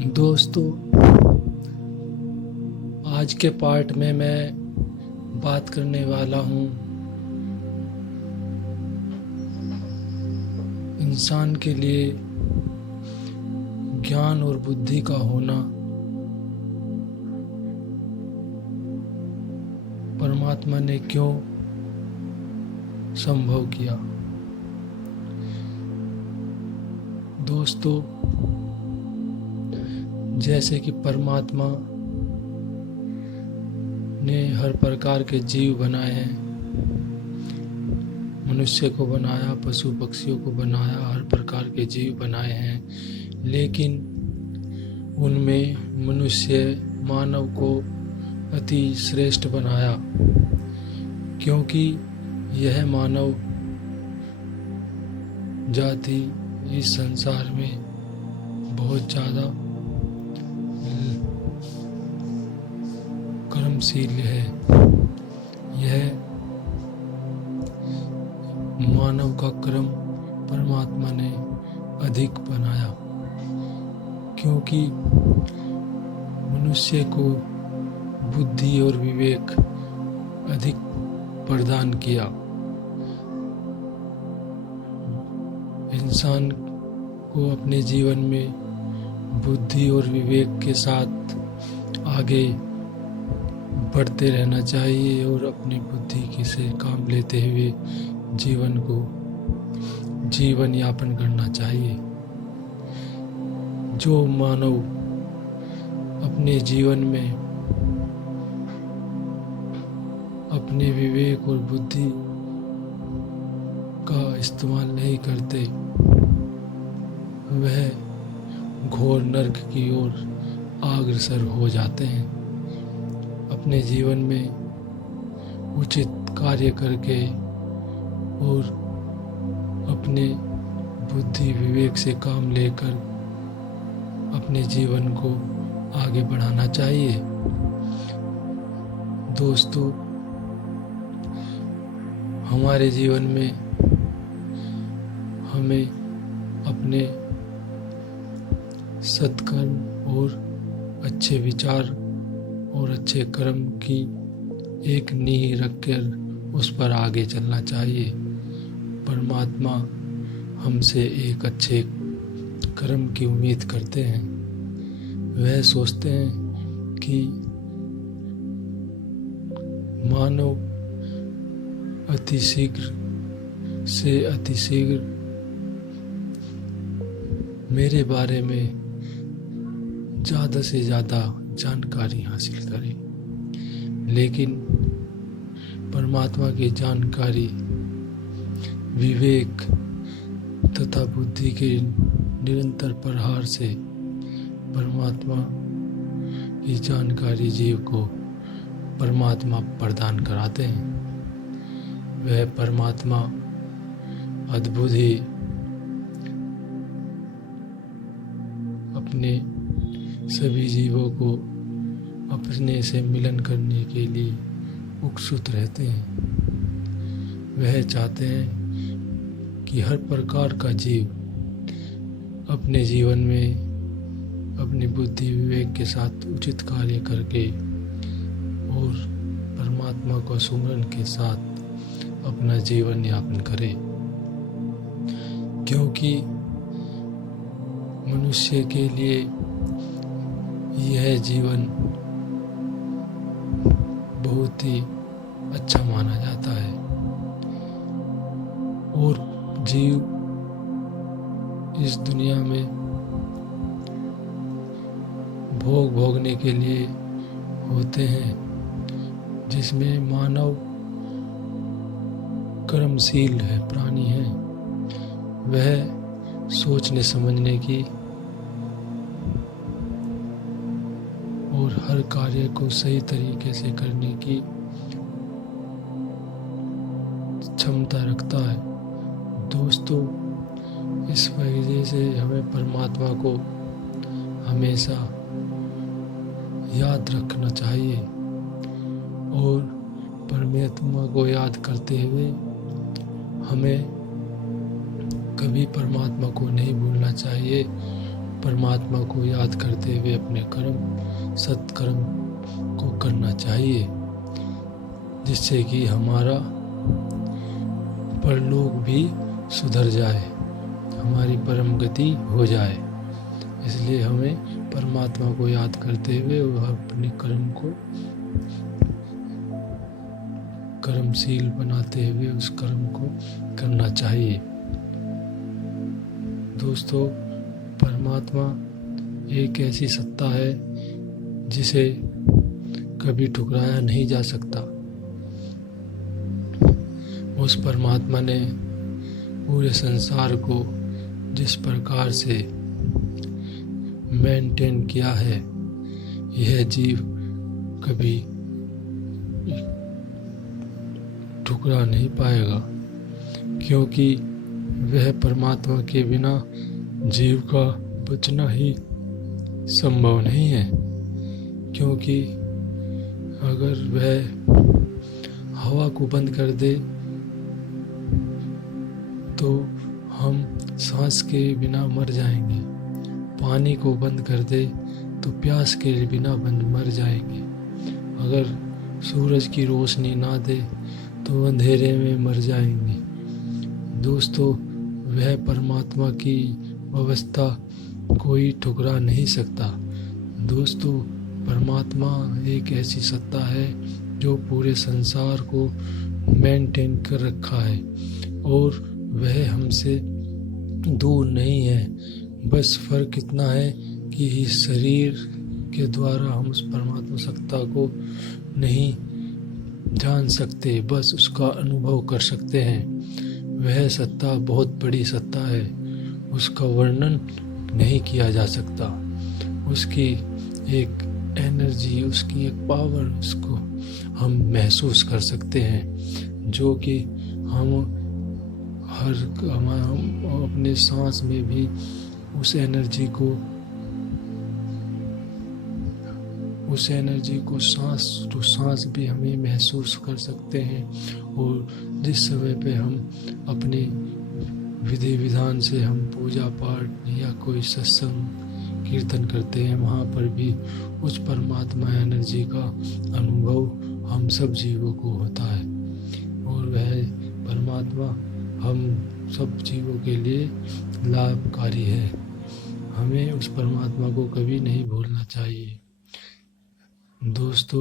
दोस्तों, आज के पार्ट में मैं बात करने वाला हूँ इंसान के लिए ज्ञान और बुद्धि का होना परमात्मा ने क्यों संभव किया। दोस्तों, जैसे कि परमात्मा ने हर प्रकार के जीव बनाए हैं, मनुष्य को बनाया, पशु पक्षियों को बनाया, हर प्रकार के जीव बनाए हैं, लेकिन उनमें मनुष्य मानव को अति श्रेष्ठ बनाया, क्योंकि यह मानव जाति इस संसार में बहुत ज़्यादा कर्मशील है। यह मानव का कर्म परमात्मा ने अधिक बनाया, क्योंकि मनुष्य को बुद्धि और विवेक अधिक प्रदान किया। इंसान को अपने जीवन में बुद्धि और विवेक के साथ आगे बढ़ते रहना चाहिए और अपनी बुद्धि की से काम लेते हुए जीवन यापन करना चाहिए। जो मानव अपने जीवन में अपने विवेक और बुद्धि का इस्तेमाल नहीं करते, वह घोर नरक की ओर अग्रसर हो जाते हैं। अपने जीवन में उचित कार्य करके और अपने बुद्धि विवेक से काम लेकर अपने जीवन को आगे बढ़ाना चाहिए। दोस्तों, हमारे जीवन में हमें अपने सत्कर्म और अच्छे विचार और अच्छे कर्म की एक नींव रखकर उस पर आगे चलना चाहिए। परमात्मा हमसे एक अच्छे कर्म की उम्मीद करते हैं। वह सोचते हैं कि मानव अतिशीघ्र मेरे बारे में ज़्यादा से ज़्यादा जानकारी हासिल करें, लेकिन परमात्मा की जानकारी विवेक तथा बुद्धि के निरंतर प्रहार से परमात्मा की जानकारी जीव को परमात्मा प्रदान कराते हैं। वह परमात्मा अद्भुत ही अपने सभी जीवों को अपने से मिलन करने के लिए उत्सुक रहते हैं। वह चाहते हैं कि हर प्रकार का जीव अपने जीवन में अपनी बुद्धि विवेक के साथ उचित कार्य करके और परमात्मा को सुमरन के साथ अपना जीवन यापन करे, क्योंकि मनुष्य के लिए यह जीवन बहुत ही अच्छा माना जाता है और जीव इस दुनिया में भोगने के लिए होते हैं, जिसमें मानव कर्मशील है, प्राणी है। वह सोचने समझने की और हर कार्य को सही तरीके से करने की क्षमता रखता है। दोस्तों, इस वजह से हमें परमात्मा को हमेशा याद रखना चाहिए और परमात्मा को याद करते हुए हमें कभी परमात्मा को नहीं भूलना चाहिए परमात्मा को याद करते हुए अपने कर्म सत्कर्म को करना चाहिए, जिससे कि हमारा परलोक भी सुधर जाए, हमारी परम गति हो जाए। इसलिए हमें परमात्मा को याद करते हुए वह अपने कर्म को कर्मशील बनाते हुए उस कर्म को करना चाहिए। दोस्तों, परमात्मा एक ऐसी सत्ता है जिसे कभी ठुकराया नहीं जा सकता। उस परमात्मा ने पूरे संसार को जिस प्रकार से मेंटेन किया है, यह जीव कभी ठुकरा नहीं पाएगा, क्योंकि वह परमात्मा के बिना जीव का बचना ही संभव नहीं है। क्योंकि अगर वह हवा को बंद कर दे तो हम सांस के बिना मर जाएंगे, पानी को बंद कर दे तो प्यास के बिना मर जाएंगे, अगर सूरज की रोशनी ना दे तो अंधेरे में मर जाएंगे। दोस्तों, वह परमात्मा की व्यवस्था कोई ठुकरा नहीं सकता। दोस्तों, परमात्मा एक ऐसी सत्ता है जो पूरे संसार को मेंटेन कर रखा है और वह हमसे दूर नहीं है। बस फर्क इतना है कि इस शरीर के द्वारा हम उस परमात्मा सत्ता को नहीं जान सकते, बस उसका अनुभव कर सकते हैं। वह सत्ता बहुत बड़ी सत्ता है, उसका वर्णन नहीं किया जा सकता। उसकी एक एनर्जी, उसकी एक पावर, उसको हम महसूस कर सकते हैं, जो कि हम अपने सांस में भी उस एनर्जी को सांस टू सांस भी हमें महसूस कर सकते हैं। और जिस समय पे हम अपने विधि विधान से हम पूजा पाठ या कोई सत्संग कीर्तन करते हैं, वहाँ पर भी उस परमात्मा एनर्जी का अनुभव हम सब जीवों को होता है। और वह परमात्मा हम सब जीवों के लिए लाभकारी है। हमें उस परमात्मा को कभी नहीं भूलना चाहिए। दोस्तों,